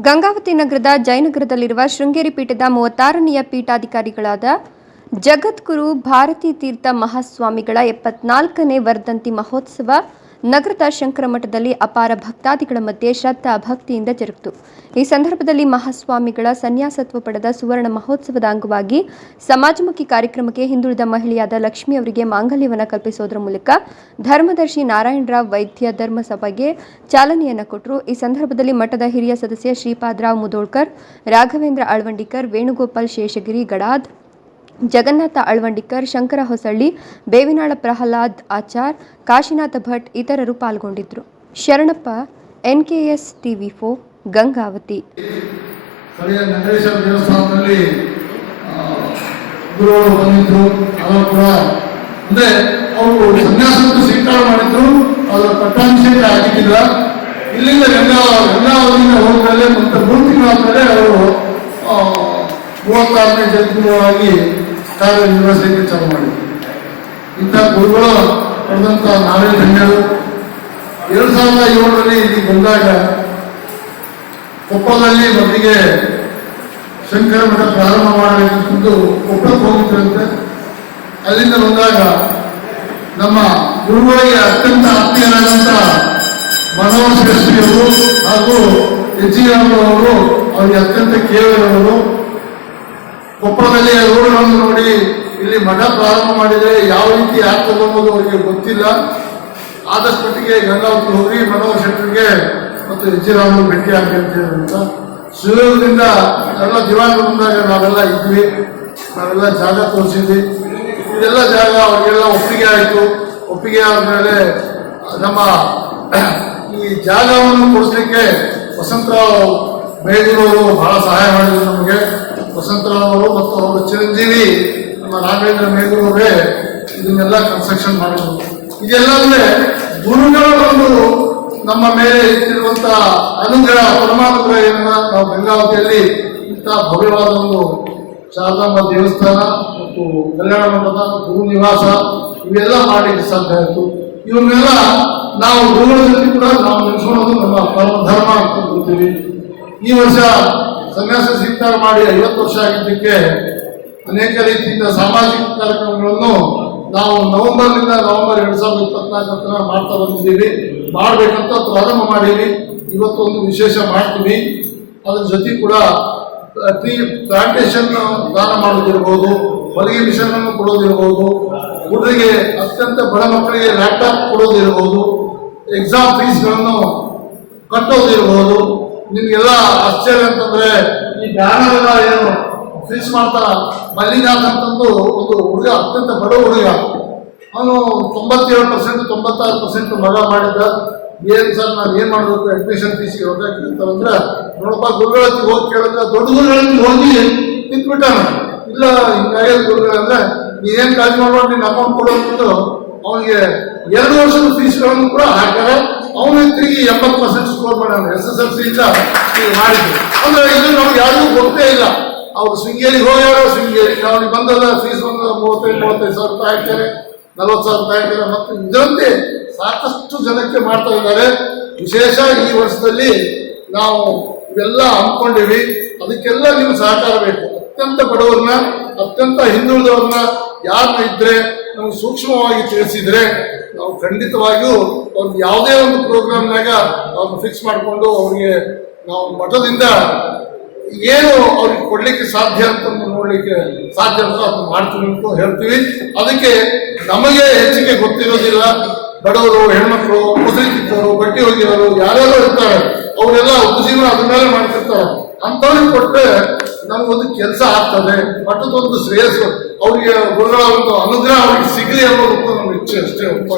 ಗಂಗಾವತಿ ನಗರದ ಜಯನಗರದಲ್ಲಿರುವ ಶೃಂಗೇರಿ ಪೀಠದ ಮೂವತ್ತಾರನೆಯ ಪೀಠಾಧಿಕಾರಿಗಳಾದ ಜಗದ್ಗುರು ಭಾರತೀ ತೀರ್ಥ ಮಹಾಸ್ವಾಮಿಗಳ ಎಪ್ಪತ್ನಾಲ್ಕನೇ ವರ್ಧಂತಿ ಮಹೋತ್ಸವ ನಗರದ ಶಂಕರ ಮಠದಲ್ಲಿ ಅಪಾರ ಭಕ್ತಾದಿಗಳ ಮಧ್ಯೆ ಶ್ರದ್ಧಾ ಭಕ್ತಿಯಿಂದ ಜರುಗಿತು. ಈ ಸಂದರ್ಭದಲ್ಲಿ ಮಹಾಸ್ವಾಮಿಗಳ ಸನ್ಯಾಸತ್ವ ಪಡೆದ ಸುವರ್ಣ ಮಹೋತ್ಸವದ ಅಂಗವಾಗಿ ಸಮಾಜಮುಖಿ ಕಾರ್ಯಕ್ರಮಕ್ಕೆ ಹಿಂದುಳಿದ ಮಹಿಳೆಯಾದ ಲಕ್ಷ್ಮಿ ಅವರಿಗೆ ಮಾಂಗಲ್ಯವನ್ನು ಕಲ್ಪಿಸುವುದರ ಮೂಲಕ ಧರ್ಮದರ್ಶಿ ನಾರಾಯಣರಾವ್ ವೈದ್ಯ ಧರ್ಮ ಸಭೆಗೆ ಚಾಲನೆಯನ್ನು ಕೊಟ್ಟರು. ಈ ಸಂದರ್ಭದಲ್ಲಿ ಮಠದ ಹಿರಿಯ ಸದಸ್ಯ ಶ್ರೀಪಾದರಾವ್ ಮುದೋಳ್ಕರ್, ರಾಘವೇಂದ್ರ ಅಳ್ವಂಡಿಕರ್, ವೇಣುಗೋಪಾಲ್ ಶೇಷಗಿರಿ, ಗಡಾದ್ ಜಗನ್ನಾಥ ಅಳ್ವಂಡಿಕರ್, ಶಂಕರ ಹೊಸಳ್ಳಿ, ಬೇವಿನಾಳ ಪ್ರಹ್ಲಾದ್ ಆಚಾರ್, ಕಾಶಿನಾಥ ಭಟ್ ಇತರರು ಪಾಲ್ಗೊಂಡಿದ್ದರು ಶರಣಪ್ಪ, ಎನ್ಕೆಎಸ್ ಟಿವಿ ಫೋ ಗಂಗಾವತಿ. ಇಲ್ಲಿಂದ ಗಂಗಾ, ಗಂಗಾವತಿಯಿಂದ ಹೋದ್ಮೇಲೆ ಮತ್ತೆ ಮೂರು ತಿಂಗಳಾದ್ಮೇಲೆ ಅವರು ಮೂವತ್ತಾರನೇ ಜಗದ್ಗುರುವಾಗಿ ಕಾರ್ಯನಿರ್ವಹಿಸಲಿಕ್ಕೆ ಚಾಲು ಮಾಡಿ. ಇಂಥ ಗುರುಗಳು ಪಡೆದಂಥ ನಾವೇ ಧನ್ಯರು. ಎರಡು ಸಾವಿರದ ಏಳರಲ್ಲಿ ಇಲ್ಲಿ ಬಂದಾಗ ಕೊಪ್ಪದಲ್ಲಿ ಮೊದಲಿಗೆ ಶಂಕರ ಮಠ ಪ್ರಾರಂಭ ಮಾಡಬೇಕೆಂದು ಕೊಪ್ಪಳಕ್ಕೆ ಹೋಗಿದ್ರಂತೆ. ಅಲ್ಲಿಂದ ಬಂದಾಗ ನಮ್ಮ ಗುರುಗಳಿಗೆ ಅತ್ಯಂತ ಆತ್ಮೀಯರಾದಂಥ ಮನೋಹರ್ ಅವರು ಹಾಗೂ ಎಚ್ ಜಿ ಅವರು, ಅವರಿಗೆ ಅತ್ಯಂತ ಕೇವಲವರು ಮಠ ಪ್ರಾರಂಭ ಮಾಡಿದರೆ ಯಾವ ರೀತಿ ಆಗ್ತದೆ ತಗೊಂಬೋದು ಅವರಿಗೆ ಗೊತ್ತಿಲ್ಲ. ಆದಷ್ಟು ಮಟ್ಟಿಗೆ ಗಂಗಾವತಿ ಹೋಗಿ ಮನೋಹರ್ ಶೆಟ್ಟರಿಗೆ ಮತ್ತು ಎಚ್ ಭೇಟಿ ಆಗ್ತೇವೆ ಅಂತ. ಸುಯೋಗದಿಂದ ಎಲ್ಲ ದಿವಾನ ಬಂದಾಗ ನಾವೆಲ್ಲ ಇದ್ವಿ. ನಾವೆಲ್ಲ ಜಾಗ ತೋರಿಸಿದ್ವಿ. ಇದೆಲ್ಲ ಜಾಗ ಅವರಿಗೆಲ್ಲ ಒಪ್ಪಿಗೆ ಆಯಿತು. ಒಪ್ಪಿಗೆ ಆದಮೇಲೆ ನಮ್ಮ ಈ ಜಾಗವನ್ನು ಕೊಡಿಸ್ಲಿಕ್ಕೆ ವಸಂತರಾವ್ ಮೇಗೂರವರು ಬಹಳ ಸಹಾಯ ಮಾಡಿದರು ನಮಗೆ. ವಸಂತರಾವ್ ಅವರು ಮತ್ತು ಅವರ ಚಿರಂಜೀವಿ ನಮ್ಮ ರಾಘವೇಂದ್ರ ಮೇಗೂರವರೇ ಇದನ್ನೆಲ್ಲ ಕನ್ಸ್ಟ್ರಕ್ಷನ್ ಮಾಡಿದ್ರು ಇದೆಲ್ಲ ಅಂದ್ರೆ ಗುರುಗಳ ಒಂದು ನಮ್ಮ ಮೇಲೆ ಇಟ್ಟಿರುವಂತ ಅನುಗ್ರಹ ಪರಮಾನುಗ್ರಹವನ್ನ ನಾವು ಗಂಗಾವತಿಯಲ್ಲಿ ಇಂಥ ಭವ್ಯವಾದ ಒಂದು ಶಾರದಾಂಬ ದೇವಸ್ಥಾನ ಮತ್ತು ಕಲ್ಯಾಣ ಮಂಟಪ, ಗುರು ನಿವಾಸ ಇವೆಲ್ಲ ಮಾಡಲಿಕ್ಕೆ ಸಾಧ್ಯ ಆಯಿತು. ಇವನ್ನೆಲ್ಲ ನಾವು ಗುರುಗಳ ಕೂಡ ನಾವು ನೆನೆಸ್ಕೊಳ್ಳೋದು ನಮ್ಮ ಪರಮ ಧರ್ಮ ಅಂತ ಗೊತ್ತೀವಿ ಈ ವರ್ಷ ಸನ್ಯಾಸ ಸ್ವೀಕಾರ ಮಾಡಿ ಐವತ್ತು ವರ್ಷ ಆಗಿದ್ದಕ್ಕೆ ಅನೇಕ ರೀತಿಯಿಂದ ಸಾಮಾಜಿಕ ಕಾರ್ಯಕ್ರಮಗಳನ್ನು ನಾವು ನವೆಂಬರ್ನಿಂದ ನವೆಂಬರ್ ಎರಡ್ ಸಾವಿರದ ಇಪ್ಪತ್ನಾಲ್ಕು ತನಕ ಮಾಡ್ತಾ ಬಂದಿದ್ದೀವಿ. ಮಾಡಬೇಕಂತ ಪ್ರಾರಂಭ ಮಾಡೀವಿ ಇವತ್ತು ಒಂದು ವಿಶೇಷ ಮಾಡ್ತೀವಿ. ಅದ್ರ ಜೊತೆ ಕೂಡ ಟ್ರೀ ಪ್ಲಾಂಟೇಶನ್ ದಾನ ಮಾಡೋದಿರ್ಬೋದು ಹೊಲಿಗೆ ಮಿಷನ್ ಅನ್ನು ಕೊಡೋದಿರ್ಬೋದು ಹುಡುಗರಿಗೆ ಅತ್ಯಂತ ಬಡ ಮಕ್ಕಳಿಗೆ ಲ್ಯಾಪ್ಟಾಪ್ ಕೊಡೋದಿರ್ಬೋದು ಎಕ್ಸಾಮ್ ಫೀಸ್ಗಳನ್ನು ಕಟ್ಟೋದಿರ್ಬೋದು ನಿಮಗೆಲ್ಲ ಆಶ್ಚರ್ಯ ಅಂತಂದ್ರೆ, ಈ ದಾನ ಏನು ಫೀಸ್ ಮಾಡ್ತಾ ಮಲ್ಲಿನಾಥ್ ಅಂತಂದು ಒಂದು ಹುಡುಗ ಅತ್ಯಂತ ಬಡ ಹುಡುಗ. ಅವನು ತೊಂಬತ್ತೇಳು ಪರ್ಸೆಂಟ್ ತೊಂಬತ್ತಾರು ಪರ್ಸೆಂಟ್ ಮಗ ಮಾಡಿದ್ದ. ಏನ್ ಸರ್, ನಾನು ಏನ್ ಮಾಡಬೇಕು ಅಡ್ಮಿಷನ್ ಫೀಸ್ ರೊಕ್ಕ ಕೇಳ್ತಾರಂದ್ರೆ, ನೋಡಪ್ಪ ಗುರುಗಳಲ್ಲಿ ಹೋಗಿ ಕೇಳಿದ್ರೆ ದೊಡ್ಡ ಗುರುಗಳಲ್ಲಿ ಹೋಗಿ ನಿಂತ್ಬಿಟ್ಟಾನ. ಇಲ್ಲ ಹಿಂಗಾಗಿ ಗುರುಗಳಂದ್ರೆ ನೀನೇನ್ ಕಾಜ್ ಮಾಡ್ಬಾರ್ದು ನೀನು ಅಮೌಂಟ್ ಕೊಡೋದು ಅವನಿಗೆ ಎರಡು ವರ್ಷದ ಫೀಸ್ಗಳನ್ನು ಕೂಡ ಹಾಕ್ಯಾರ. ಅವನು ತಿರುಗಿ ಎಂಬತ್ತು ಪರ್ಸೆಂಟ್ ಸ್ಕೋರ್ ಮಾಡ್ಯಾನ. ಎಸ್ ಎಸ್ ಎಲ್ ಸಿ ಇಂದ ಮಾಡಿದ್ರು ಅಂದ್ರೆ ಇದು ನಮ್ಗೆ ಯಾರಿಗೂ ಗೊತ್ತೇ ಇಲ್ಲ. ಅವ್ರು ಶೃಂಗೇರಿಗೆ ಹೋಗ್ಯಾರ ಶೃಂಗೇರಿ. ಅವ್ರಿಗೆ ಬಂದದ ಫೀಸ್ ಬಂದದ ಮೂವತ್ತೈದು ಮೂವತ್ತೈದು ಸಾವಿರ ರೂಪಾಯಿ ಹಾಕ್ತಾರೆ ನಲ್ವತ್ತು ಸಾವಿರ ರೂಪಾಯಿ ಹಾಕ್ತಾರೆ ಮತ್ತು ಇದರಂತೆ ಸಾಕಷ್ಟು ಜನಕ್ಕೆ ಮಾಡ್ತಾ ಇದ್ದಾರೆ. ವಿಶೇಷ ಈ ವರ್ಷದಲ್ಲಿ ನಾವು ಇವೆಲ್ಲ ಹಮ್ಮಿಕೊಂಡಿವಿ. ಅದಕ್ಕೆಲ್ಲ ನೀವು ಸಹಕಾರ ಬೇಕು. ಅತ್ಯಂತ ಬಡವ್ರನ್ನ, ಅತ್ಯಂತ ಹಿಂದುಳಿದವ್ರನ್ನ ಯಾರನ್ನ ಇದ್ರೆ ನಮ್ಗೆ ಸೂಕ್ಷ್ಮವಾಗಿ ತಿಳಿಸಿದ್ರೆ ನಾವು ಖಂಡಿತವಾಗಿಯೂ ಅವ್ರಿಗೆ ಯಾವುದೇ ಒಂದು ಪ್ರೋಗ್ರಾಮ್ನಾಗ ಅವ್ರನ್ನ ಫಿಕ್ಸ್ ಮಾಡಿಕೊಂಡು ಅವ್ರಿಗೆ ನಾವು ಮಠದಿಂದ ಏನು ಅವ್ರಿಗೆ ಕೊಡ್ಲಿಕ್ಕೆ ಸಾಧ್ಯ ಅಂತ ನೋಡ್ಲಿಕ್ಕೆ ಸಾಧ್ಯ ಅಂತ ಅದನ್ನ ಮಾಡ್ತೀವಿ ಅಂತ ಹೇಳ್ತೀವಿ. ಅದಕ್ಕೆ ನಮಗೆ ಹೆಚ್ಚಿಗೆ ಗೊತ್ತಿರೋದಿಲ್ಲ. ಬಡವರು, ಹೆಣ್ಮಕ್ಳು ಮುದ್ರಿಕಿತ್ತವರು ಬಟ್ಟೆ ಹೋಗಿರೋರು ಯಾರ್ಯಾರೋ ಇರ್ತಾರೆ. ಅವರೆಲ್ಲ ಉಪಜೀವನ ಅದ್ರ ಮೇಲೆ ಮಾಡ್ತಿರ್ತಾರೆ. ಅಂಥವ್ರಿಗೆ ಕೊಟ್ಟರೆ ನಮಗೊಂದು ಕೆಲಸ ಆಗ್ತದೆ. ಮಠದೊಂದು ಶ್ರೇಯಸ್ಸು. ಅವರಿಗೆ ಗುರುಗಳ ಒಂದು ಅನುಗ್ರಹ ಅವ್ರಿಗೆ ಸಿಗಲಿ ಅನ್ನೋದು ನಮ್ಮ ಇಚ್ಛೆ ಅಷ್ಟೇ.